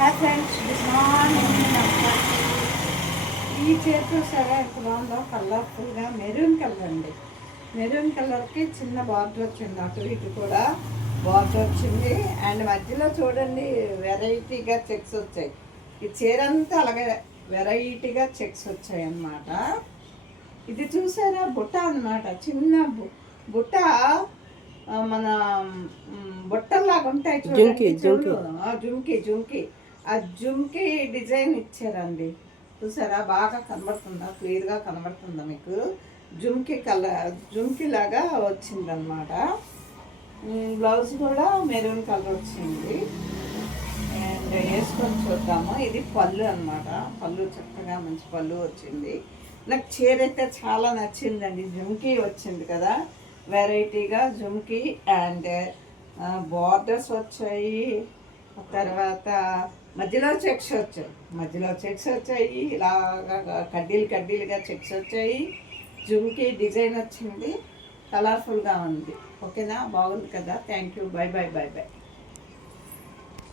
Hi friends, good morning. ఈ చీర చూసారా ఎంత బాగుందో, కలర్ఫుల్గా మెరూన్ కలర్ అండి. మెరూన్ కలర్కి చిన్న బార్డర్ వచ్చింది, అటు ఇటు కూడా బార్డర్ వచ్చింది. అండ్ మధ్యలో చూడండి వెరైటీగా చెక్స్ వచ్చాయి. ఈ చీర అంతా అలాగే వెరైటీగా చెక్స్ వచ్చాయి అన్నమాట. ఇది చూసారా బుట్ట అన్నమాట, చిన్న బుట్ట. మన బుట్టల్లాగా ఉంటాయి చూడండి, జుంకి ఆ జుంకి డిజైన్ ఇచ్చారండి. చూసారా, బాగా కనబడుతుందా, క్లియర్గా కనబడుతుందా మీకు? జుంకి లాగా వచ్చిందనమాట. బ్లౌజ్ కూడా మెరూన్ కలర్ వచ్చింది. అండ్ వేసుకొని చూద్దాము. ఇది పళ్ళు అనమాట. పళ్ళు చక్కగా మంచి పళ్ళు వచ్చింది. నాకు చీర అయితే చాలా నచ్చిందండి. జుంకి వచ్చింది కదా, వెరైటీగా జుంకి. అండ్ బార్డర్స్ వచ్చాయి, తర్వాత మధ్యలో చెక్స్ వచ్చాయి, ఇలాగా కడ్డీలుగా చెక్స్ వచ్చాయి. జుంకి డిజైన్ వచ్చింది, కలర్ఫుల్గా ఉంది. ఓకేనా, బాగుంది కదా. Thank you, by.